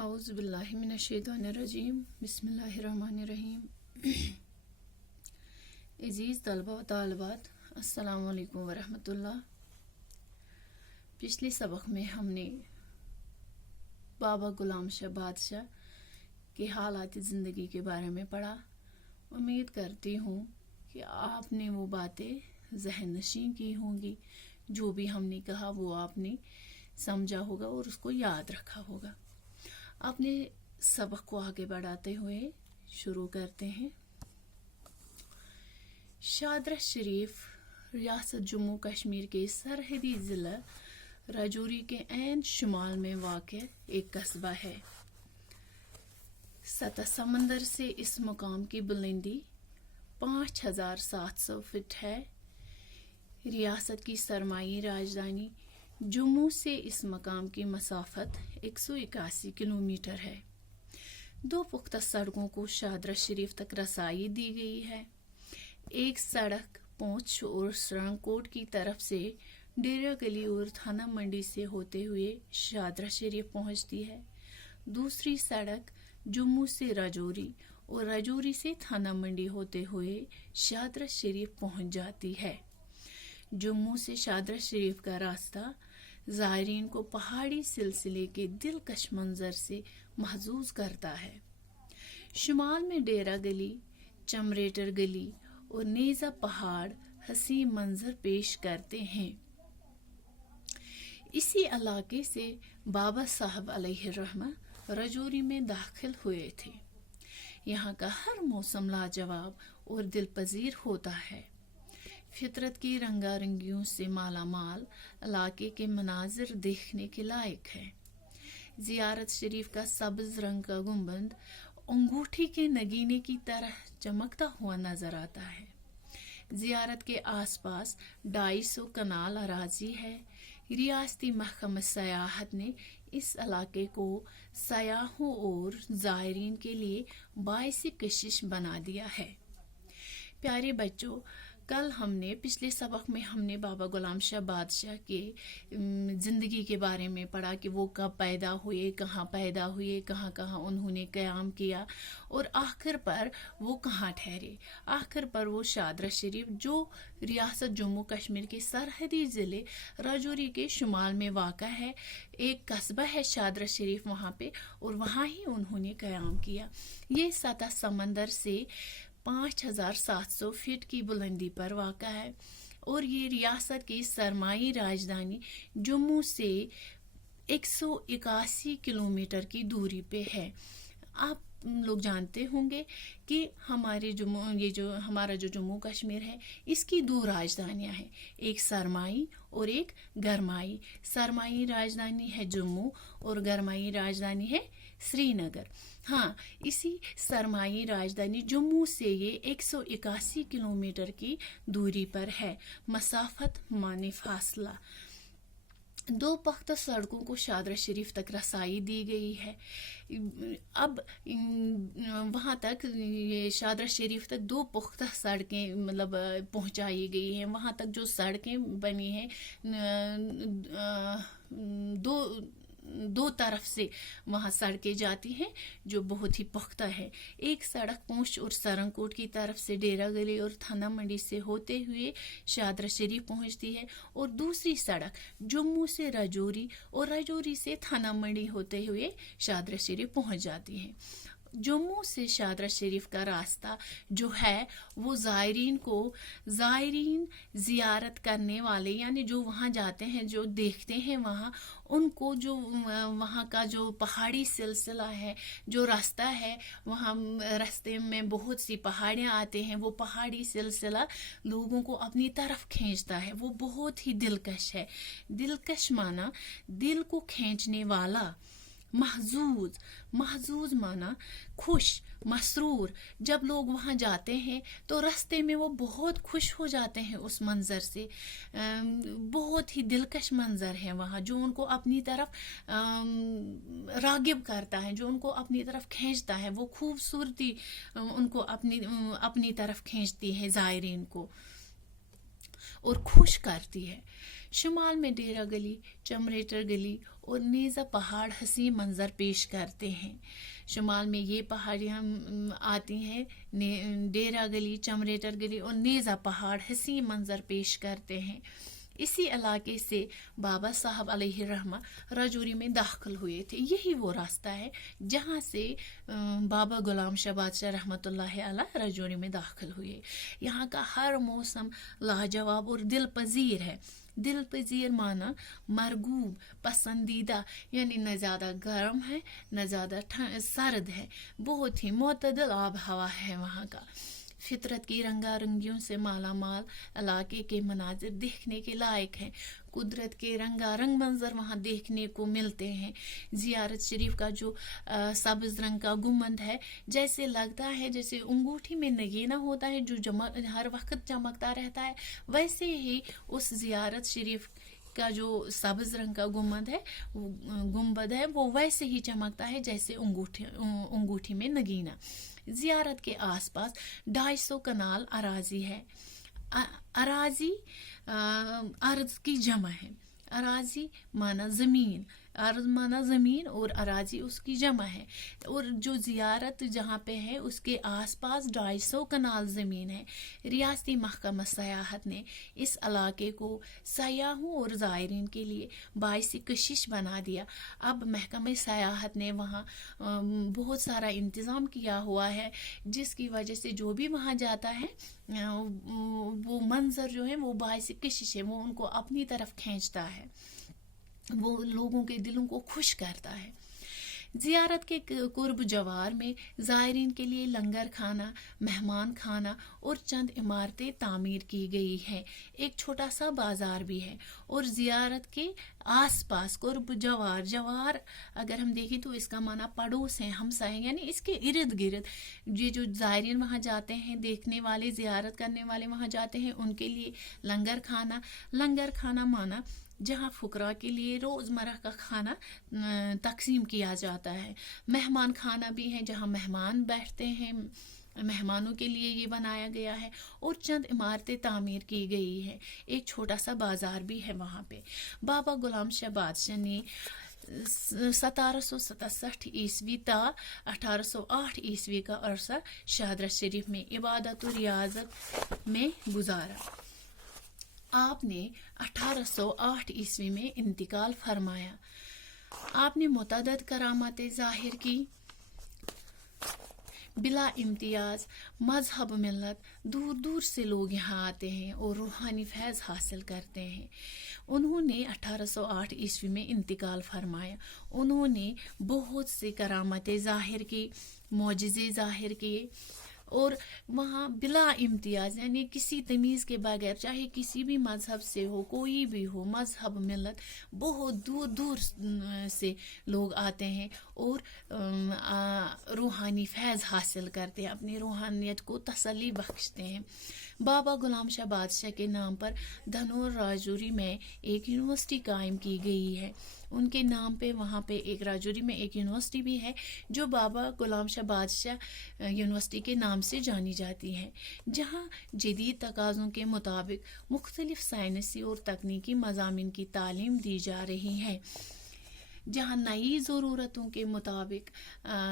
आऊज़ु बिल्लाहि मिनश्शैतानिर्रजीम बिस्मिल्लाहिर्रहमानिर्रहीम। अज़ीज़ तलबा व तालिबात, अस्सलामु अलैकुम व रहमतुल्लाह। पिछले सबक में हमने बाबा गुलाम शाह बादशाह के हालात ज़िंदगी के बारे में पढ़ा। उम्मीद करती हूँ कि आपने वो बातें ज़हन नशीं की होंगी, जो भी हमने कहा वो आपने समझा होगा और उसको याद रखा होगा। अपने सबक को आगे बढ़ाते हुए शुरू करते हैं। शादरा शरीफ रियासत जम्मू कश्मीर के सरहदी ज़िला राजौरी के ऐन शुमाल में वाक़ एक कस्बा है। सतह समंदर से इस मुकाम की बुलंदी 5700 फीट है। रियासत की सरमाई राजधानी जम्मू से इस मकाम की मसाफत 181 किलोमीटर है। दो पुख्ता सड़कों को शादरा शरीफ तक रसाई दी गई है। एक सड़क पहुंच और सरंगकोट की तरफ से डेरा गली और थाना मंडी से होते हुए शादरा शरीफ पहुंचती है। दूसरी सड़क जम्मू से राजौरी और राजौरी से थाना मंडी होते हुए शादरा शरीफ पहुंच जाती है। जम्मू से शादरा शरीफ का रास्ता ज़ायरीन को पहाड़ी सिलसिले के दिलकश मंजर से महजूज करता है। शुमाल में डेरा गली, चमरेटर गली और नेज़ा पहाड़ हसी मंजर पेश करते हैं। इसी इलाके से बाबा साहब अलैहिर्रहमा राजौरी में दाखिल हुए थे। यहाँ का हर मौसम लाजवाब और दिलपजीर होता है। फितरत की रंगारंगियों से मालामाल इलाके के मनाजिर देखने के लायक है। ज़ियारत शरीफ का सब्ज रंग का गुंबद अंगूठी के नगीने की तरह चमकता हुआ नजर आता है। ज़ियारत के आसपास 250 कनाल अराजी है। रियासती महकमा सयाहत ने इस इलाके को सयाहों और ज़ायरीन के लिए बाइस कशिश बना दिया है। प्यारे बच्चों, कल पिछले सबक में हमने बाबा गुलाम शाह बादशाह के ज़िंदगी के बारे में पढ़ा कि वो कब पैदा हुए, कहाँ कहाँ उन्होंने क़याम किया और आखिर पर वो कहाँ ठहरे। आखिर पर वो शादरा शरीफ, जो रियासत जम्मू कश्मीर के सरहदी ज़िले राजौरी के शुमाल में वाक़ा है, एक कस्बा है शादरा शरीफ वहाँ पे, और वहाँ ही उन्होंने क़याम किया। ये सतह समंदर से 5700 फीट की बुलंदी पर वाक़ा है और ये रियासत की सरमाई राजधानी जम्मू से 181 किलोमीटर की दूरी पे है। आप लोग जानते होंगे कि हमारा जो जम्मू कश्मीर है, इसकी दो राजधानियां हैं, एक सरमाई और एक गरमाई। सरमाई राजधानी है जम्मू और गरमाई राजधानी है श्रीनगर। हाँ, इसी सरमाई राजधानी जम्मू से ये 181 किलोमीटर की दूरी पर है। मसाफत माने फासला। दो पुख्ता सड़कों को शादरा शरीफ तक रसाई दी गई है। अब वहाँ तक, ये शादरा शरीफ तक दो पुख्ता सड़कें पहुँचाई गई हैं। वहाँ तक जो सड़कें बनी हैं, दो तरफ से वहाँ सड़कें जाती हैं जो बहुत ही पुख्ता है। एक सड़क पूंछ और सरंगकोट की तरफ से डेरा गली और थाना मंडी से होते हुए शादरा शरीफ पहुँचती है और दूसरी सड़क जम्मू से राजौरी और राजौरी से थाना मंडी होते हुए शादरा शरीफ पहुँच जाती है। जम्मू से शादरा शरीफ का रास्ता जो है वो ज़ायरीन ज़ियारत करने वाले, यानी जो वहाँ जाते हैं, जो देखते हैं वहाँ, उनको जो वहाँ का जो पहाड़ी सिलसिला है, जो रास्ता है, वहाँ रास्ते में बहुत सी पहाड़ियाँ आते हैं। वो पहाड़ी सिलसिला लोगों को अपनी तरफ खींचता है। वो बहुत ही दिलकश है। दिलकश माना दिल को खींचने वाला, महजूज माना खुश, मसरूर। जब लोग वहाँ जाते हैं तो रास्ते में वो बहुत खुश हो जाते हैं उस मंज़र से। बहुत ही दिलकश मंज़र है वहाँ, जो उनको अपनी तरफ रागिब करता है, जो उनको अपनी तरफ खींचता है। वो खूबसूरती उनको अपनी तरफ खींचती है, ज़ायरीन को, और खुश करती है। شمال میں ڈیرا گلی، چمریٹر گلی اور نیزا پہاڑ حسین منظر پیش کرتے ہیں۔ شمال میں یہ پہاڑیاں آتی ہیں، ڈیرا گلی، چمریٹر گلی اور نیزا پہاڑ حسین منظر پیش کرتے ہیں۔ اسی علاقے سے بابا صاحب علیہ الرحمہ راجوری میں داخل ہوئے تھے۔ یہی وہ راستہ ہے جہاں سے بابا غلام شاہ بادشاہ رحمۃ اللہ علیہ راجوری میں داخل ہوئے۔ یہاں کا ہر موسم لاجواب اور دل پذیر ہے۔ دل پذیر مانا مرغوب، پسندیدہ، یعنی نہ زیادہ گرم ہے نہ زیادہ سرد ہے، بہت ہی معتدل آب ہوا ہے وہاں کا۔ فطرت کی رنگا رنگیوں سے مالا مال علاقے کے مناظر دیکھنے کے لائق ہیں۔ قدرت کے رنگا رنگ منظر وہاں دیکھنے کو ملتے ہیں۔ زیارت شریف کا جو سبز رنگ کا گنبد ہے، جیسے لگتا ہے جیسے انگوٹھی میں نگینہ ہوتا ہے جو ہر وقت چمکتا رہتا ہے، ویسے ہی اس زیارت شریف کا جو سبز رنگ کا گنبد ہے وہ ویسے ہی چمکتا ہے جیسے انگوٹھی میں نگینہ۔ زیارت کے آس پاس 250 کنال اراضی ہے۔ اراضی ارض کی جمع ہے۔ اراضی مانا زمین، ارض مانا زمین اور اراضی اس کی جمع ہے۔ اور جو زیارت جہاں پہ ہے اس کے آس پاس 250 کنال زمین ہے۔ ریاستی محکمہ سیاحت نے اس علاقے کو سیاحوں اور زائرین کے لیے باعث کشش بنا دیا۔ اب محکمہ سیاحت نے وہاں بہت سارا انتظام کیا ہوا ہے، جس کی وجہ سے جو بھی وہاں جاتا ہے وہ منظر جو ہے وہ باعث کشش ہے، وہ ان کو اپنی طرف کھینچتا ہے، وہ لوگوں کے دلوں کو خوش کرتا ہے۔ زیارت کے قرب جوار میں زائرین کے لیے لنگر کھانا، مہمان کھانا اور چند عمارتیں تعمیر کی گئی ہیں۔ ایک چھوٹا سا بازار بھی ہے۔ اور زیارت کے آس پاس قرب جوار اگر ہم دیکھیں تو اس کا معنی پڑوس ہیں، ہمسائے، یعنی اس کے ارد گرد یہ جو زائرین وہاں جاتے ہیں، دیکھنے والے، زیارت کرنے والے وہاں جاتے ہیں، ان کے لیے لنگر کھانا مانا جہاں فقراء کے لیے روزمرہ کا کھانا تقسیم کیا جاتا ہے۔ مہمان کھانا بھی ہے جہاں مہمان بیٹھتے ہیں، مہمانوں کے لیے یہ بنایا گیا ہے۔ اور چند عمارتیں تعمیر کی گئی ہے۔ ایک چھوٹا سا بازار بھی ہے وہاں پہ۔ بابا غلام شاہ بادشاہ نے 1767 عیسوی تا 1808 عیسوی کا عرصہ شہادرہ شریف میں عبادت و ریاضت میں گزارا۔ آپ نے 1808 عیسوی میں انتقال فرمایا۔ آپ نے متعدد کرامات ظاہر کی۔ بلا امتیاز مذہب ملت دور دور سے لوگ یہاں آتے ہیں اور روحانی فیض حاصل کرتے ہیں۔ انہوں نے 1808 عیسوی میں انتقال فرمایا۔ انہوں نے بہت سے کرامتیں ظاہر کی، معجزے ظاہر کیے، اور وہاں بلا امتیاز یعنی کسی تمیز کے بغیر، چاہے کسی بھی مذہب سے ہو، کوئی بھی ہو، مذہب ملت، بہت دور دور سے لوگ آتے ہیں اور روحانی فیض حاصل کرتے ہیں، اپنی روحانیت کو تسلی بخشتے ہیں۔ بابا غلام شاہ بادشاہ کے نام پر دھنور راجوری میں ایک یونیورسٹی قائم کی گئی ہے۔ ان کے نام پہ وہاں پہ ایک راجوری میں ایک یونیورسٹی بھی ہے جو بابا غلام شاہ بادشاہ یونیورسٹی کے نام سے جانی جاتی ہے، جہاں جدید تقاضوں کے مطابق مختلف سائنسی اور تکنیکی مضامین کی تعلیم دی جا رہی ہے۔ جہاں نئی ضرورتوں کے مطابق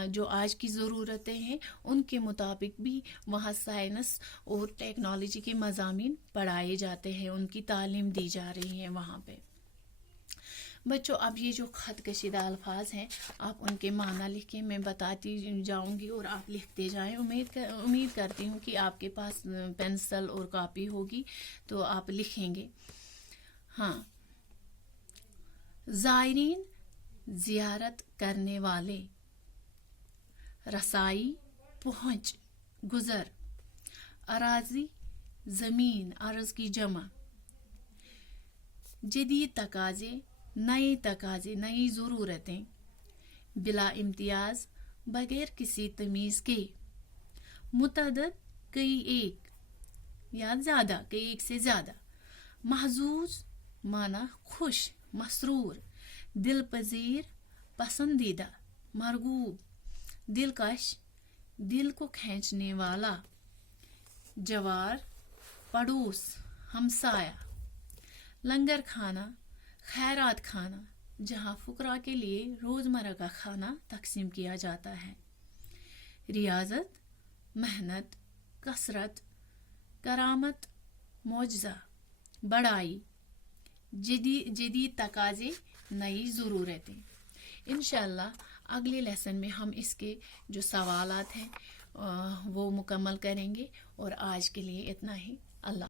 جو آج کی ضرورتیں ہیں ان کے مطابق بھی وہاں سائنس اور ٹیکنالوجی کے مضامین پڑھائے جاتے ہیں، ان کی تعلیم دی جا رہی ہے وہاں پہ۔ بچوں، اب یہ جو خط کشیدہ الفاظ ہیں آپ ان کے معنی لکھیں، میں بتاتی جاؤں گی اور آپ لکھتے جائیں۔ امید کرتی ہوں کہ آپ کے پاس پینسل اور کاپی ہوگی تو آپ لکھیں گے۔ ہاں، زائرین، زیارت کرنے والے، رسائی، پہنچ، گزر، اراضی، زمین، ارض کی جمع، جدید تقاضے، نئی ضرورتیں، بلا امتیاز، بغیر کسی تمیز کے، متعدد، کئی ایک یا زیادہ، کئی ایک سے زیادہ، محظوظ مانا خوش، مسرور، دل پذیر، پسندیدہ، مرغوب، دلکش، دل کو کھینچنے والا، جوار، پڑوس، ہمسایہ، लंगर खाना, खैरात खाना, जहाँ फुकरा के लिए रोज़मर्रा का खाना तकसीम किया जाता है। रियाजत, मेहनत, कसरत, करामत, मौजज़ा, बड़ाई, जदीद तकाज़े, नई ज़रूरतें। इंशाअल्लाह अगले लेसन में हम इसके जो सवालात हैं वो मुकम्मल करेंगे। और आज के लिए इतना ही। अल्लाह।